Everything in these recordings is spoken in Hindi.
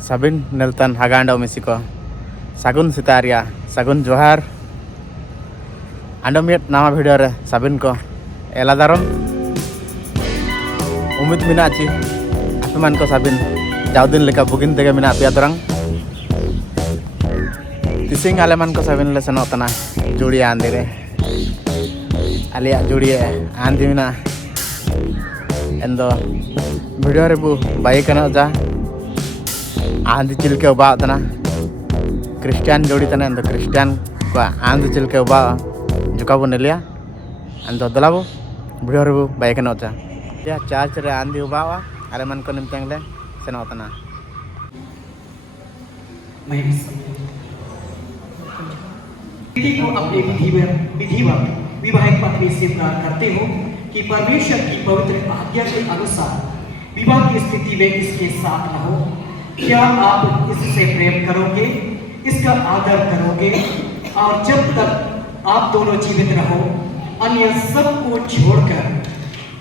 Sabin Nelton Haganda Mexico Sagun Sitaria Sagun Johar Andomit nama video re Sabin ko Eladaron Umid minaci Apiman ko Sabin Jaudin leka bugin tega mina pia dorang Tising aleman ko Sabin le senotana juri andi re Alia juri andi mina Endo video re bu baik kana ja आंधी चिलके उबा तना क्रिश्चियन जोड़ी तना अंदर क्रिश्चियन को आंधी चिलके उबा जुका बो नेलिया अंदर दलाबो वीडियो रे बाइक न होता या चार्ज रे आंधी उबा अरे मन को निमतेंगले सेन होतना मैं विधि को अपने विधिवत विवाहित पत्नी से प्रार्थना करते हो कि परमेश्वर की पवित्र आज्ञा के अनुसार विवाह की स्थिति में इसके साथ रहो। क्या आप इससे प्रेम करोगे, इसका आदर करोगे और जब तक आप दोनों जीवित रहो अन्य सब को छोड़कर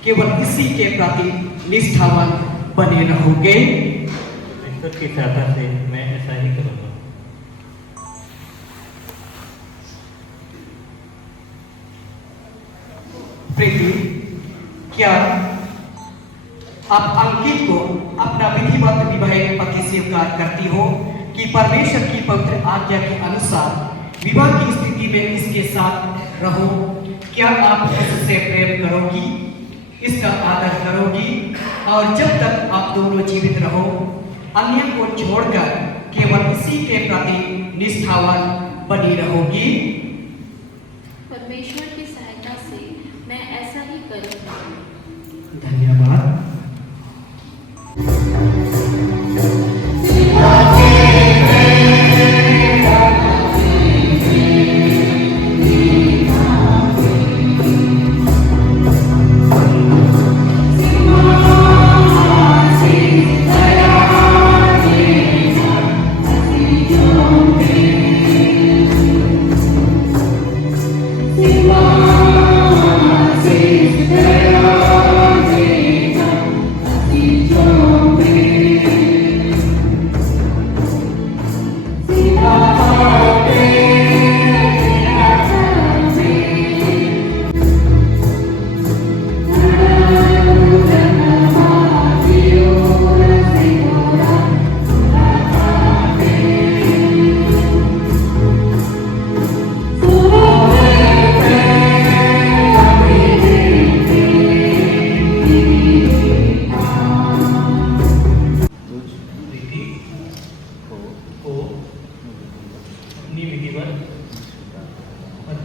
केवल इसी के प्रति निष्ठावान बने रहोगे? ईश्वर की सहायता से मैं ऐसा ही करूंगा। प्रीति, क्या आप अंकित को अपना विधिवत विवाहित पति स्वीकार करती हो कि परमेश्वर की पवित्र आज्ञा के अनुसार विवाह की स्थिति में इसके साथ रहो? क्या आप उससे प्रेम करोगी, इसका आदर करोगी और जब तक आप दोनों जीवित रहो अन्य को छोड़कर केवल इसी के प्रति निष्ठावान बनी रहोगी? परमेश्वर की सहायता से मैं ऐसा ही करूंगा। धन्यवाद।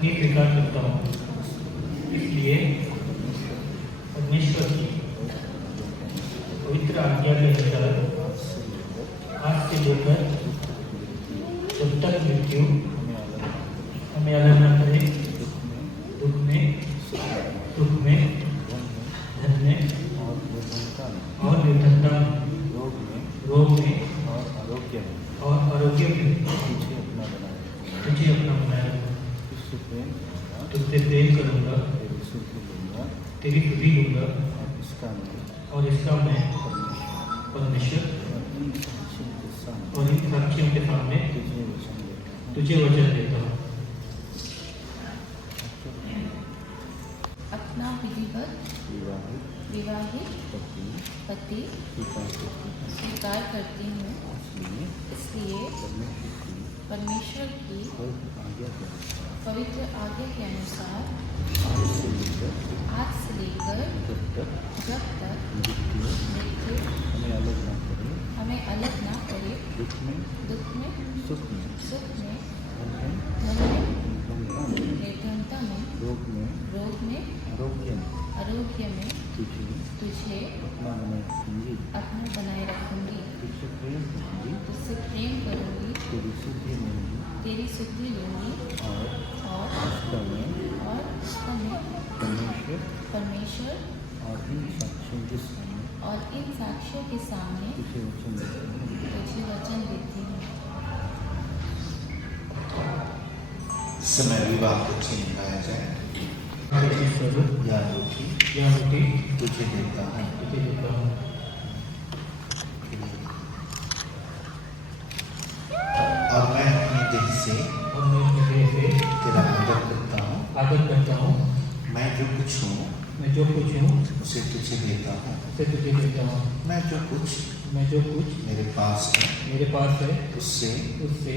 स्वीकार करता हूँ। इसलिए परमेश्वर की पवित्र आज्ञा के अनुसार आज से लेकर जब तक मृत्यु हमें अलग न करे, दुख में सुख में, धन में और निर्धनता में, रोग में और आरोग्य में तुझे अपना बनाया। तुझसे प्रेम करूँगा, तेरी स्तुति लूँगा और इसका मैं परमेश्वर और इन साक्षियों के सामने तुझे वचन देता हूँ। अपना विधिवत विवाहित पति स्वीकार करती हूँ। इसलिए परमेश्वर की पवित्र आज्ञा के अनुसार आज से लेकर जब तक मृत्यु हमें अलग ना करे, दुख में सुख में, धन में निर्धनता में, रोग में आरोग्य में तुझे अपना बनाए रखूंगी। तुझसे प्रेम करूंगी, तेरी शुद्धि लूंगी और उसका मैं परमेश्वर और इन साक्ष्यों के सामने तुझे वचन देती हूँ। समय विवाह को चिन्ह पाया के स्वरूप या रोटी या रोटी तुझे देता हूँ। तुझे देता हूँ। और मैं अपनी देह से और मैं अपने देह से तेरा आदर करता हूँ। आदर करता हूँ। मैं जो कुछ हूँ मैं जो कुछ हूँ उसे तुझे देता हूँ। उसे तुझे देता हूँ। मैं जो कुछ मेरे पास है उससे उससे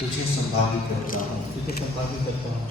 तुझे संभावी करता हूँ। तुझे संपादित करता हूँ।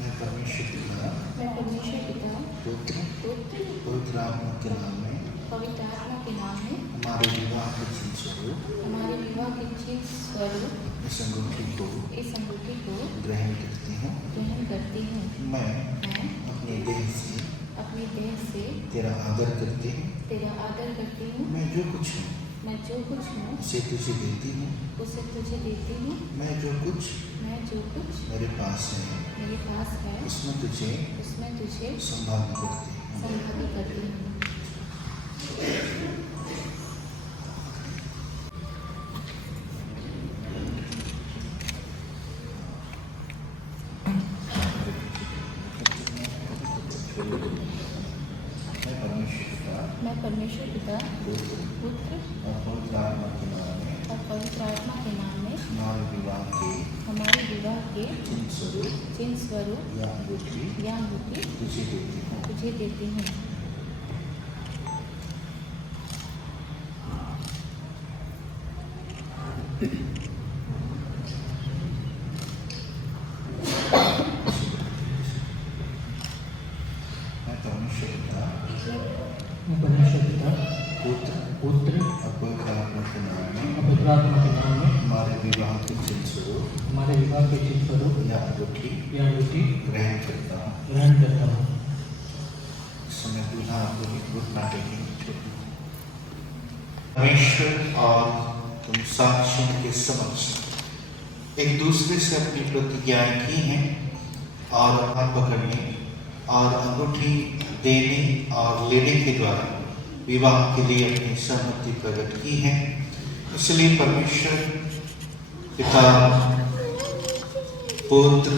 मैं परमेश्वर पिता मैं परमेश्वर पिता पुत्र पुत्र पवित्र आत्मा के नाम में पवित्र आत्मा के नाम में हमारे विवाह के चिन्ह स्वरूप हमारे विवाह के चिन्ह स्वरूप इस अंगूठी को इस अंगूठी को ग्रहण करती हूँ। ग्रहण करती हूँ। मैं मैं अपनी देह से अपनी देह से तेरा आदर करती हूँ। तेरा आदर करती हूँ। मैं जो कुछ हूँ मैं जो कुछ हूँ उसे तुझे देती हूँ। उसे तुझे देती हूँ। मैं जो कुछ मेरे पास है मेरे पास है उसमें तुझे उसमें तुझे संभावी करती हूँ। संभावित करती हूँ। मैं परमेश्वर पिता मैं परमेश्वर पिता पुत्र और पवित्र आत्मा के नाम में और पवित्र आत्मा के नाम में हमारे विवाह के चिन्ह स्वरूप या अंगूठी या अंगूठी तुझे देती हूँ। तुझे देती हूँ। मैं परमेश्वर पिता मैं परमेश्वर पिता पुत्र पुत्र और पवित्र आत्मा के नाम में और पवित्र आत्मा के नाम में हमारे विवाह के चिन्ह स्वरूप हमारे विवाह के चिन्ह स्वरूप या अंगूठी या अंगूठी ग्रहण करता हूँ। ग्रहण करता हूँ। इस समय दूल्हा आपको एक घुटना टेकेंगे। परमेश्वर और तुम साक्षियों के समक्ष एक दूसरे से अपनी प्रतिज्ञाएं की हैं और हाथ पकड़ने और अंगूठी देने और लेने के द्वारा विवाह के लिए अपनी सहमति प्रकट की है। इसलिए परमेश्वर पिता पुत्र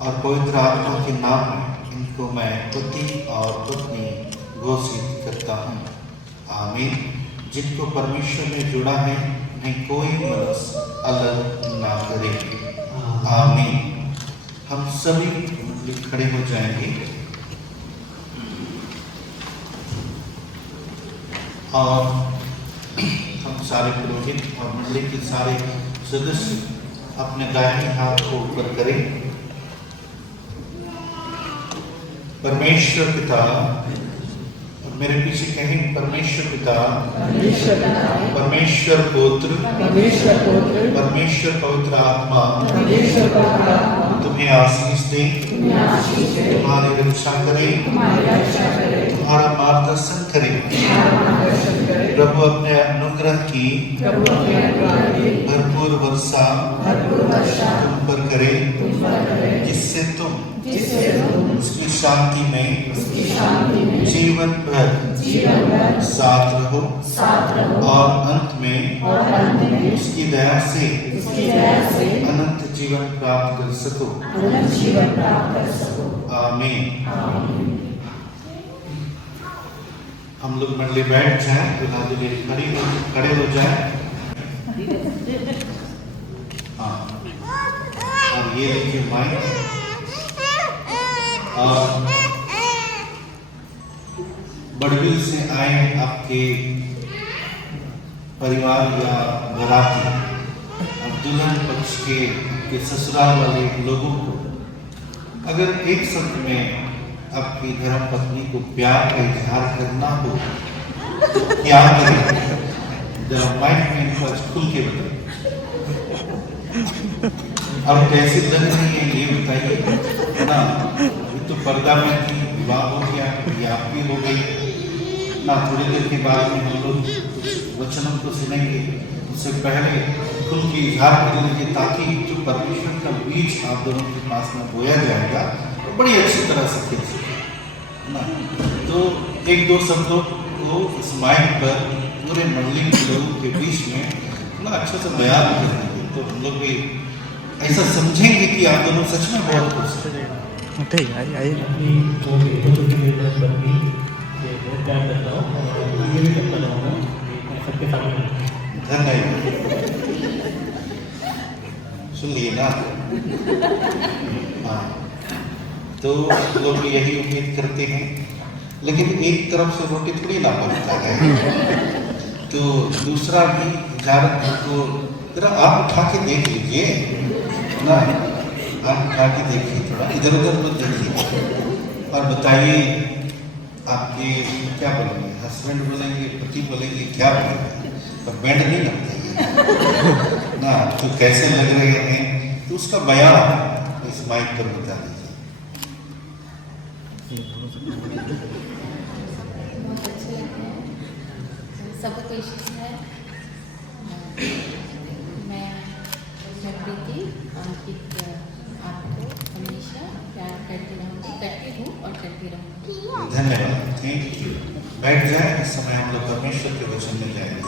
और पवित्र आत्मा के नाम में इनको मैं पति और पत्नी घोषित करता हूँ। आमीन। जिनको परमेश्वर ने जोड़ा है उन्हें कोई मनुष्य अलग ना करे। आमीन। हम सभी खड़े हो जाएंगे और हम सारे पुरोहित और मंडली के सारे सदस्य अपने दाहिने हाथ को ऊपर करें। परमेश्वर पिता और मेरे पीछे कहें परमेश्वर पिता परमेश्वर पुत्र परमेश्वर पवित्र आत्मा तुम्हें आशीष दे, तुम्हारी रक्षा करे, तुम्हारा मार्गदर्शन करे। प्रभु अपने अनुग्रह की भरपूर वर्षा तुम पर करे, जिससे तुम उसकी शांति में जीवन भर साथ रहो और अंत में उसकी दया से अनंत जीवन प्राप्त कर सको। आमीन। हम लोग मंडली बैठ जाएं, दुल्हा दुल्हन खड़े हो जाएं। हाँ, और ये देखिए माइक और बड़बिल से आए आपके परिवार या बाराती और दुल्हन पक्ष के ससुराल वाले लोगों को अगर एक शब्द में आपकी धर्म पत्नी को प्यार का इजहार करना हो तो क्या करें? जरा माइक में इनको खुल के बताइए। अब कैसी लग रही है ये बताइए ना। अभी तो पर्दा में थी, विवाह हो गया, ये आपकी हो गई ना। थोड़ी देर के बाद में हम लोग कुछ वचनों को सुनेंगे। उससे पहले खुल के इजहार कर लीजिए ताकि जो परमेश्वर का बीज आप दोनों के पास में बोया जाएगा वो बड़ी अच्छी तरह से खेल सके ना। तो एक दो शब्दों को इस माइक पर पूरे मंडली के लोगों के बीच में थोड़ा अच्छे से बयान कर दीजिए तो हम लोग भी ऐसा समझेंगे कि आप दोनों सच में बहुत खुश हैं। ठीक है, आइए अपनी वो वीडियो की वीडियो बनती ये बहुत प्यार करता हूँ और ये भी करता रहूँगा मैं सबके सामने। धन्यवाद। सुन लिए ना? हाँ, तो लोग भी यही उम्मीद करते हैं, लेकिन एक तरफ से रोटी थोड़ी ना पकता है, तो दूसरा भी इजाजत को जरा आप उठा के देख लीजिए ना, आप उठा के देखिए, थोड़ा इधर उधर तो देखिए और बताइए आपके क्या बोलेंगे, हस्बैंड बोलेंगे, पति बोलेंगे, क्या बोलेंगे, पर बैंड नहीं लगता ना, तो कैसे लग रहे हैं, तो उसका बयान इस माइक पर बता दीजिए। बहुत अच्छे लगते हैं, सबको कोशिश है। मैं प्रीति अंकित आपको हमेशा प्यार करती रहूँगी, करती हूँ और करती रहूँगी। धन्यवाद, थैंक यू। बैठ जाए, इस समय हम लोग परमेश्वर के वचन में जाएंगे।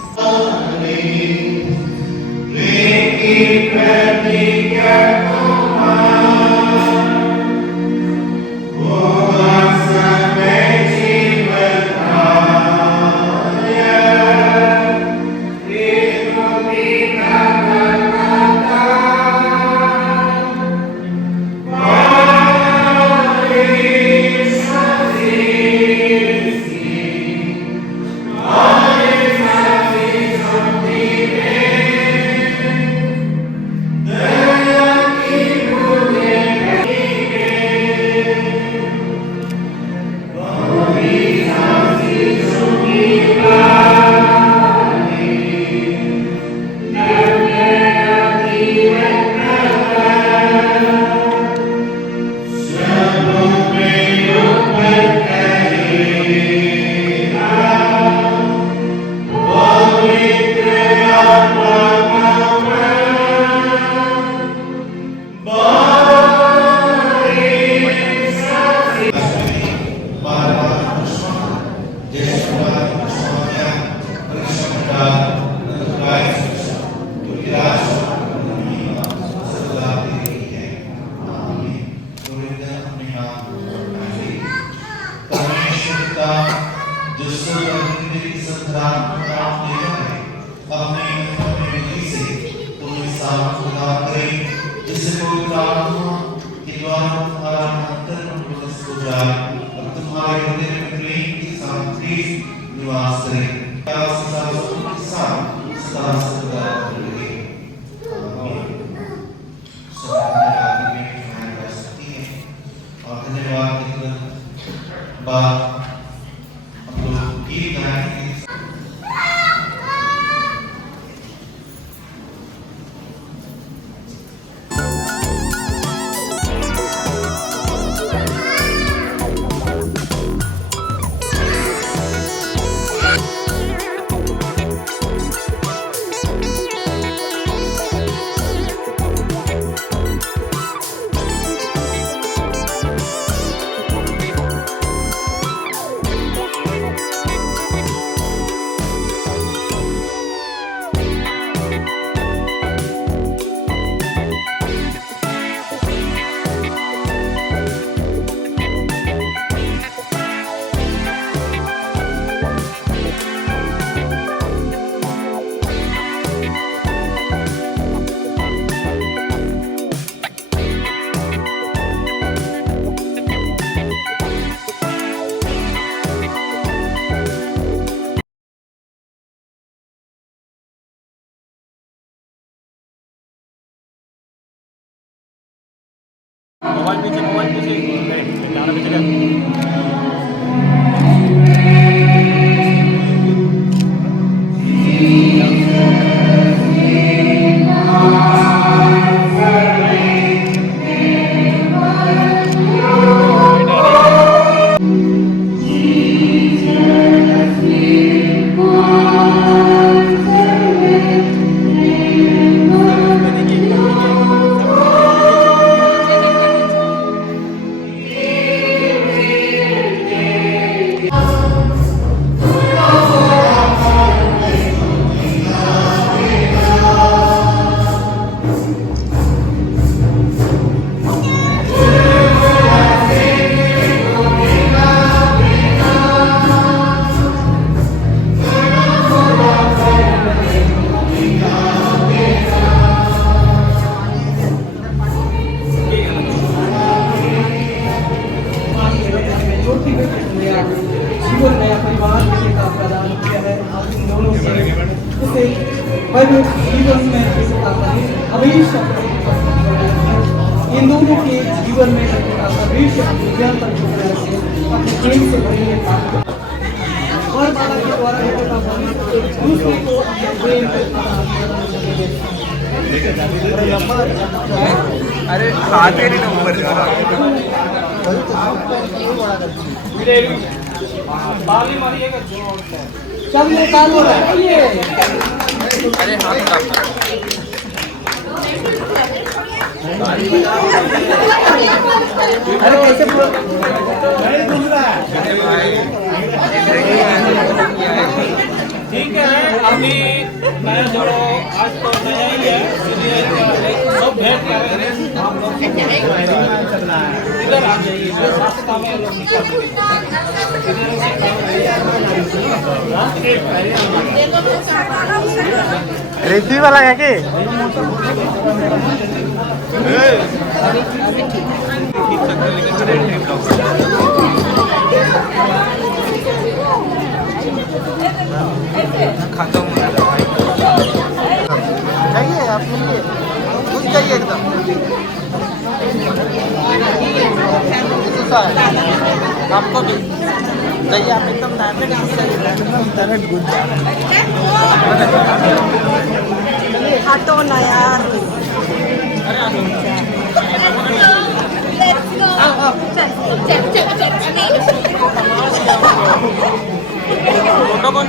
मोबाइल पीछे कैमरा पीछे कर। मुझे नहीं करना चाहिए। से जीवन में हमेशा इन दोनों के जीवन में हमेशा विज्ञान पर अपने प्रेम से भरी है हर बाबा के द्वारा दूसरे को अपने प्रेम अरे हाथे नहीं नंबर सब ये काम हो रहा है ये अरे हाथ अरे कैसे ठीक है अभी मैं जोड़ो आज तो नया ही है इसलिए सब भेंट कर रहे हैं हम लोग इधर आ जाइए रास्ता में लोग निकल रिद्धि वाला है कि चाहिए आपके लिए कुछ चाहिए एकदम आपको भी चाहिए आप एकदम इंटरनेट घुस जा हटो ना यार फोटो कौन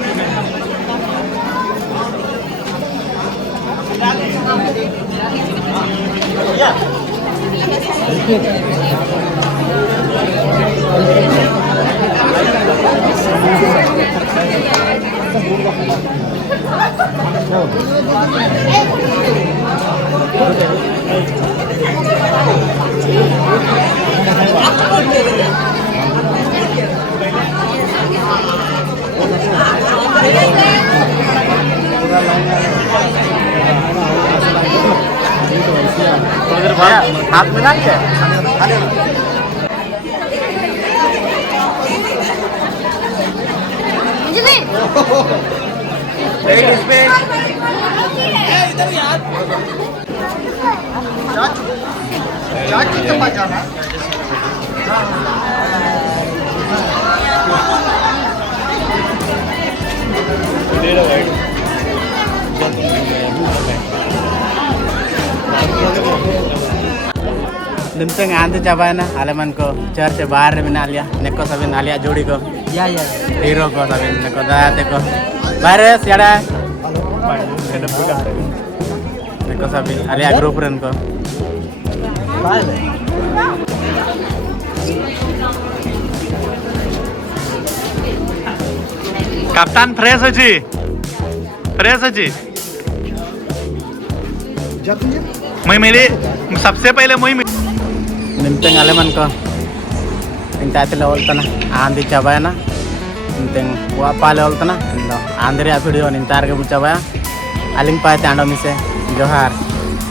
हाथ मिला के इधर यार चाची के पास जाना निमतंग आंधी चाबाना आलेमन को चर्च बाहर में बना लिया neko sabin alia जोड़ी को या hero को sabin neko दाते को बाहर सियाड़ा neko sabin alia group run को कप्तान फ्रेश अच्छी मैं मेरे सबसे पहले मैं निमतंग आलेमन को इंता तेल ओल्तना आंधी चाबाना निमतंग wa pale ओल्तना इंदो आंधरे वीडियो निंतार के मुचाबा अलिंग पाए तांडो मिसे जोहार